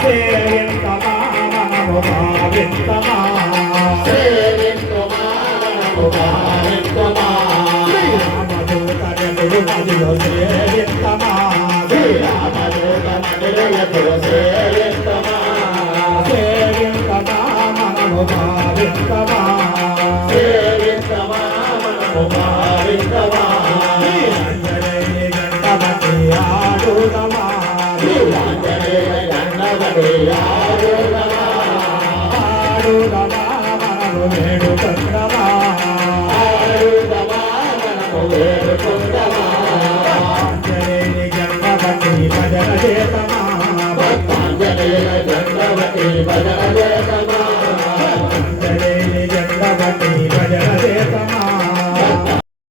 సేవింతుమా మనము భావింతుమా మనము భావింతుమా శ్రీరామదూత నెదురు మదిలో సేవింతుమా శ్రీరామదూత నెదురు సేవింతుమా మనము భావింతుమా మనము భావింతుమా ఆడుదమా మనము వేడుకొందమా ఆంజనేయుని గంగవతి భజన చేతమా